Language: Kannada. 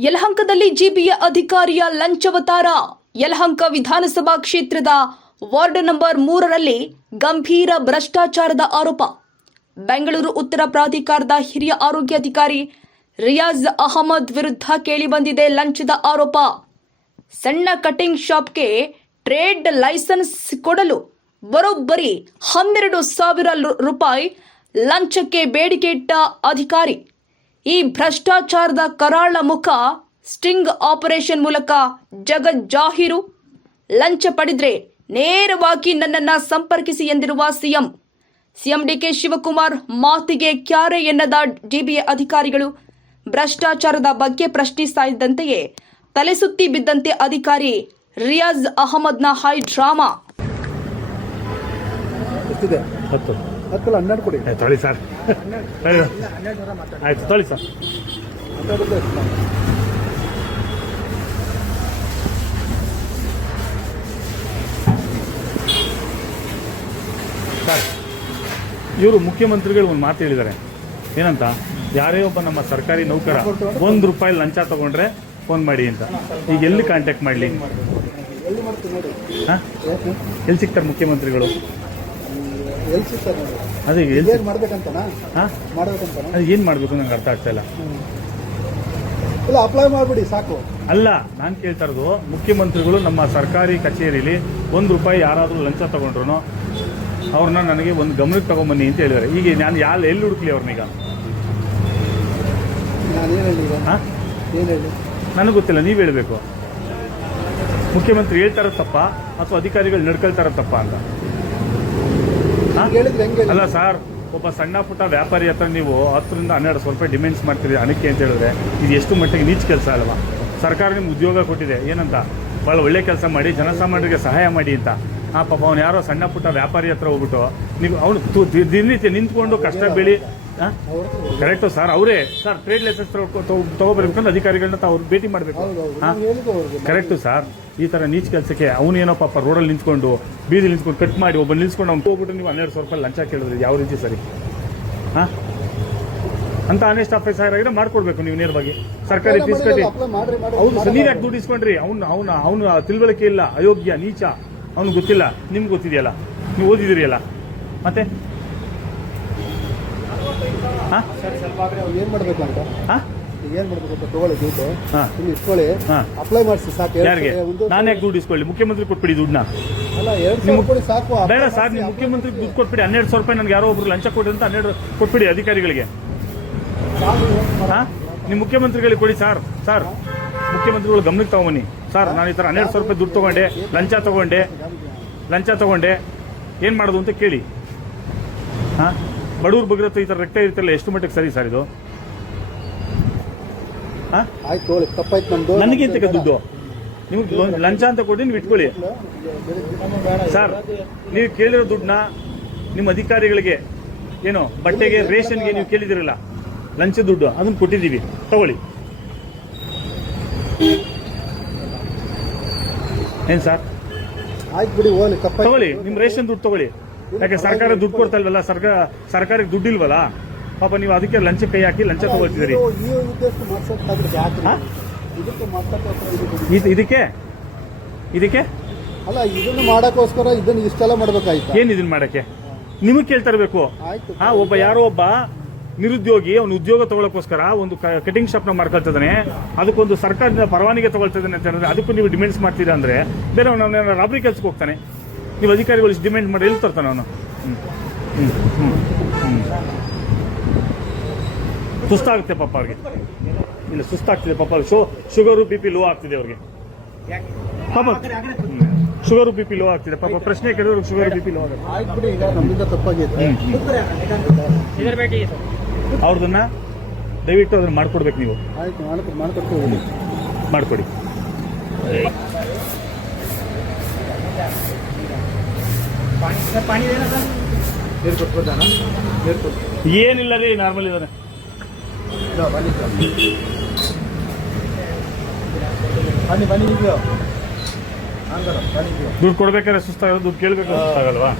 ಯಲಹಂಕದಲ್ಲಿ ಜಿಬಿಯ ಅಧಿಕಾರಿಯ ಲಂಚವತಾರ. ಯಲಹಂಕ ವಿಧಾನಸಭಾ ಕ್ಷೇತ್ರದ ವಾರ್ಡ್ ನಂಬರ್ 3ರಲ್ಲಿ ಗಂಭೀರ ಭ್ರಷ್ಟಾಚಾರದ ಆರೋಪ. ಬೆಂಗಳೂರು ಉತ್ತರ ಪ್ರಾಧಿಕಾರದ ಹಿರಿಯ ಆರೋಗ್ಯಾಧಿಕಾರಿ ರಿಯಾಜ್ ಅಹಮದ್ ವಿರುದ್ಧ ಕೇಳಿಬಂದಿದೆ ಲಂಚದ ಆರೋಪ. ಸಣ್ಣ ಕಟಿಂಗ್ ಶಾಪ್ಗೆ ಟ್ರೇಡ್ ಲೈಸೆನ್ಸ್ ಕೊಡಲು ಬರೋಬ್ಬರಿ 12,000 ರೂಪಾಯಿ ಲಂಚಕ್ಕೆ ಬೇಡಿಕೆ ಇಟ್ಟ ಅಧಿಕಾರಿ. ಈ ಭ್ರಷ್ಟಾಚಾರದ ಕರಾಳ ಮುಖ ಸ್ಟಿಂಗ್ ಆಪರೇಷನ್ ಮೂಲಕ ಜಗಜ್ಜಾಹೀರು. ಲಂಚ ಪಡೆದ್ರೆ ನೇರವಾಗಿ ನನ್ನನ್ನು ಸಂಪರ್ಕಿಸಿ ಎಂದಿರುವ ಸಿಎಂ ಡಿಕೆ ಶಿವಕುಮಾರ್ ಮಾತಿಗೆ ಕ್ಯಾರೆ ಎನ್ನದ ಜಿಬಿಎ ಅಧಿಕಾರಿಗಳು ಭ್ರಷ್ಟಾಚಾರದ ಬಗ್ಗೆ ಪ್ರಶ್ನಿಸ್ತಾ ಇದ್ದಂತೆಯೇ ತಲೆಸುತ್ತಿ ಬಿದ್ದಂತೆ ಅಧಿಕಾರಿ ರಿಯಾಜ್ ಅಹಮದ್ನ ಹೈ ಡ್ರಾಮಾ. ತೊಳಿ ಸರ್, ಆಯ್ತು ತೊಳಿ ಸರ್. ಸರ್, ಇವರು ಮುಖ್ಯಮಂತ್ರಿಗಳು ಒಂದು ಮಾತು ಹೇಳಿದ್ದಾರೆ. ಏನಂತ, ಯಾರೇ ಒಬ್ಬ ನಮ್ಮ ಸರ್ಕಾರಿ ನೌಕರ ₹1 ಲಂಚ ತಗೊಂಡ್ರೆ ಫೋನ್ ಮಾಡಿ ಅಂತ. ಈಗ ಎಲ್ಲಿ ಕಾಂಟ್ಯಾಕ್ಟ್ ಮಾಡಲಿ? ಎಲ್ಲಿ ಸಿಗ್ತಾರೆ ಮುಖ್ಯಮಂತ್ರಿಗಳು? ಅದೇ ಏನು ಮಾಡಬೇಕು ನಂಗೆ ಅರ್ಥ ಆಗ್ತಾ ಇಲ್ಲ. ಅಪ್ಲೈ ಮಾಡ್ಬಿಡಿ ಸಾಕು. ಅಲ್ಲ, ನಾನು ಕೇಳ್ತಾ ಇರೋದು, ಮುಖ್ಯಮಂತ್ರಿಗಳು ನಮ್ಮ ಸರ್ಕಾರಿ ಕಚೇರಿಯಲ್ಲಿ ₹1 ಯಾರಾದರೂ ಲಂಚ ತಗೊಂಡ್ರು ಅವ್ರನ್ನ ನನಗೆ ಒಂದು ಗಮನಕ್ಕೆ ತಗೊಂಬನ್ನಿ ಅಂತ ಹೇಳಿದ್ದಾರೆ. ಈಗ ನಾನು ಎಲ್ಲಿ ಹುಡುಕ್ಲಿ ಅವ್ರನ್ನೀಗ? ನನಗೆ ಗೊತ್ತಿಲ್ಲ, ನೀವು ಹೇಳಬೇಕು. ಮುಖ್ಯಮಂತ್ರಿ ಹೇಳ್ತಾರ ತಪ್ಪ ಅಥವಾ ಅಧಿಕಾರಿಗಳು ನಡ್ಕೊಳ್ತಾರ ತಪ್ಪ ಅಂತ? ಅಲ್ಲ ಸರ್, ಒಬ್ಬ ಸಣ್ಣ ಪುಟ್ಟ ವ್ಯಾಪಾರಿ ಹತ್ರ ನೀವು 10ರಿಂದ 12,000 ರೂಪಾಯಿ ಡಿಮ್ಯಾಂಡ್ಸ್ ಮಾಡ್ತೀರಿ ಹಣಕ್ಕೆ ಅಂತ ಹೇಳಿದ್ರೆ ಇದು ಎಷ್ಟು ಮಟ್ಟಿಗೆ ನೀಚ ಕೆಲಸ ಅಲ್ವಾ? ಸರ್ಕಾರ ನಿಮ್ಗೆ ಉದ್ಯೋಗ ಕೊಟ್ಟಿದೆ, ಏನಂತ ಭಾಳ ಒಳ್ಳೆ ಕೆಲಸ ಮಾಡಿ ಜನಸಾಮಾನ್ಯರಿಗೆ ಸಹಾಯ ಮಾಡಿ ಅಂತ. ಪಾಪ ಅವ್ನು ಯಾರೋ ಸಣ್ಣ ಪುಟ್ಟ ವ್ಯಾಪಾರಿ ಹತ್ರ ಹೋಗ್ಬಿಟ್ಟು ನೀವು ಅವನು ದಿನನಿತ್ಯ ನಿಂತ್ಕೊಂಡು ಕಷ್ಟ ಬೀಳಿ. ಕರೆಕ್ಟು ಸರ್, ಅವರೇ ಸರ್ ಟ್ರೇಡ್ ಲೈಸೆನ್ಸ್ ತಗೋಬರ್ಬೇಕಂದ್ರೆ ಅಧಿಕಾರಿಗಳನ್ನ ತಾವು ಭೇಟಿ ಮಾಡಬೇಕು. ಕರೆಕ್ಟು ಸರ್, ಈ ಥರ ನೀಚ್ ಕೆಲಸಕ್ಕೆ ಅವನೇನೋ ಪಾಪ ರೋಡಲ್ಲಿ ನಿಂತ್ಕೊಂಡು ಬೀದಿ ನಿಂತ್ಕೊಂಡು ಕಟ್ ಮಾಡಿ ಒಬ್ಬ ನಿಲ್ಸ್ಕೊಂಡು ಅವ್ನು ಹೋಗ್ಬಿಟ್ಟು ನೀವು 12,000 ರೂಪಾಯಿ ಲಂಚ ಕೇಳಿದ್ರಿ, ಯಾವ ರೀತಿ ಸರಿ? ಅಂತ ಆನೆಸ್ಟ್ ಆಫೀಸರ್ ಆಗಿದ್ರೆ ಮಾಡ್ಕೊಡ್ಬೇಕು ನೀವು ನೇರವಾಗಿ. ಸರ್ಕಾರಿ ಫೀಸ್ ಕಟ್ಟಿ. ಹೌದು ಸರ್, ನೀವು ಯಾಕೆ ದುಡ್ಡು ಇಸ್ಕೊಂಡ್ರಿ? ಅವನು ತಿಳುವಳಿಕೆ ಇಲ್ಲ, ಅಯೋಗ್ಯ, ನೀಚ, ಅವ್ನು ಗೊತ್ತಿಲ್ಲ. ನಿಮ್ಗೆ ಗೊತ್ತಿದೆಯಲ್ಲ, ನೀವು ಓದಿದಿರಿಯಲ್ಲ, ಮತ್ತೆ ಏನ್ ಮಾಡ್ಬೇಕು ಅಂತ ತಗೊಳ್ಳಿ ದುಡ್ಡು ಇಸ್ಕೊಳ್ಳಿ, ಅಪ್ಲೈ ಮಾಡಿಸಿ ಸಾಕು. ಯಾರಿಗೆ? ನಾನು ಯಾಕೆ ದುಡ್ಡು ಇಸ್ಕೊಳ್ಳಿ? ಮುಖ್ಯಮಂತ್ರಿ ಕೊಟ್ಬಿಡಿ ದುಡ್ಡನ್ನ. ಸಾಕು. ಬೇಡ ಸರ್, ನೀವು ಮುಖ್ಯಮಂತ್ರಿಗೆ ದುಡ್ಡು ಕೊಟ್ಬಿಡಿ. 12,000 ರೂಪಾಯಿ ನನಗೆ ಯಾರೋ ಒಬ್ರು ಲಂಚ ಕೊಡಿ ಅಂತ 12 ಕೊಟ್ಬಿಡಿ ಅಧಿಕಾರಿಗಳಿಗೆ. ನೀವು ಮುಖ್ಯಮಂತ್ರಿಗಳಿಗೆ ಕೊಡಿ ಸರ್. ಮುಖ್ಯಮಂತ್ರಿಗಳು ಗಮನಕ್ಕೆ ತಗೊಂಬನ್ನಿ ಸರ್. ನಾನು ಈ ಥರ 12,000 ರೂಪಾಯಿ ದುಡ್ಡು ತಗೊಂಡೆ, ಲಂಚ ತಗೊಂಡೆ, ಏನು ಮಾಡೋದು ಅಂತ ಕೇಳಿ. ಬಡವ್ರ ಬಗ್ಗೆ ಈ ಥರ ರೆಕ್ಟ ಇರ್ತಲ್ಲ, ಎಷ್ಟು ಮಟ್ಟಿಗೆ ಸರಿ ಸರ್ ಇದು? ನನಗಿಂತ ದುಡ್ಡು ನಿಮ್ಗೆ ಲಂಚ ಅಂತ ಕೊಡಿ, ನೀವು ಇಟ್ಕೊಳ್ಳಿ ಸರ್. ನೀವು ಕೇಳಿರೋ ದುಡ್ಡನ್ನ ನಿಮ್ಮ ಅಧಿಕಾರಿಗಳಿಗೆ ಏನೋ ಬಟ್ಟೆಗೆ, ರೇಷನ್ಗೆ ನೀವು ಕೇಳಿದಿರಲ್ಲ ಲಂಚ ದುಡ್ಡು, ಅದನ್ನ ಕೊಟ್ಟಿದ್ದೀವಿ, ತಗೊಳ್ಳಿ. ಏನ್ ಸರ್? ತಗೊಳ್ಳಿ, ನಿಮ್ಮ ರೇಷನ್ ದುಡ್ಡು ತಗೊಳ್ಳಿ. ಯಾಕೆ ಸರ್ಕಾರ ದುಡ್ಡು ಕೊಡ್ತಾ ಇಲ್ವಲ್ಲ, ಸರ್ಕಾರಕ್ಕೆ ದುಡ್ಡು ಇಲ್ವಲ್ಲ ಪಾಪ, ನೀವು ಅದಕ್ಕೆ ಲಂಚ ಕೈ ಹಾಕಿ ಲಂಚ ತಗೊಳ್ತಿದ್ದೀರಿ. ಇದಕ್ಕೆ ಅಲ್ಲ, ಇದನ್ನು ಮಾಡಕ್ಕೋಸ್ಕರ ಇದನ್ನ ಇಷ್ಟೆಲ್ಲ ಮಾಡ್ಬೇಕಾಯ್ತು. ಏನ್ ಇದನ್ನ ಮಾಡಕ್ಕೆ ನಿಮಗೆ ಕೇಳ್ತಾ ಇರಬೇಕು. ಯಾರೋ ಒಬ್ಬ ನಿರುದ್ಯೋಗಿ ಅವನು ಉದ್ಯೋಗ ತಗೊಳ್ಳೋಕ್ಕೋಸ್ಕರ ಒಂದು ಕಟಿಂಗ್ ಶಾಪ್ ನ ಮಾಡ್ಕೊಳ್ತಿದ್ದಾನೆ, ಅದಕ್ಕೊಂದು ಸರ್ಕಾರದಿಂದ ಪರವಾನಗಿ ತಗೊಳ್ತಿದ್ದಾನೆ ಅಂತ ಹೇಳಿದ್ರೆ ಅದಕ್ಕೂ ನೀವು ಡಿಮ್ಯಾಂಡ್ಸ್ ಮಾಡ್ತೀರಾ ಅಂದ್ರೆ ಬೇರೆ ಅವನ ರಾಬರಿ ಕೆಲ್ಸಕ್ಕೆ ಹೋಗ್ತಾನೆ. ನೀವು ಅಧಿಕಾರಿಗಳು ಡಿಮ್ಯಾಂಡ್ ಮಾಡಿ ಎಲ್ಲಿ ತರ್ತಾನೆ ಅವನು? ಸುಸ್ತಾಗುತ್ತೆ ಪಾಪ ಅವ್ರಿಗೆ. ಇಲ್ಲ, ಸುಸ್ತಾಗ್ತಿದೆ ಪಾಪ. ಶುಗರು BP ಲೋ ಆಗ್ತಿದೆ ಅವ್ರಿಗೆ ಪಾಪ. ಶುಗರು BP ಲೋ ಆಗ್ತಿದೆ ಪಾಪ. ಪ್ರಶ್ನೆ ಕೇಳಿದ್ರು ಶುಗರ್ BP ಲೋ ಆಗುತ್ತೆ. ಅವ್ರದನ್ನ ದಯವಿಟ್ಟು ಅದನ್ನ ಮಾಡ್ಕೊಡ್ಬೇಕು ನೀವು. ಮಾಡ್ಕೊಡಿ. ಏನಿಲ್ಲ ರೀ, ನಾರ್ಮಲ್ ಇದಾನೆ. ದುಡ್ಡು ಕೊಡ್ಬೇಕಾದ್ರೆ ಸುಸ್ತಾಗಲ್ಲ, ದುಡ್ಡು ಕೇಳಬೇಕು ಸುಸ್ತಾಗಲ್ವಾ?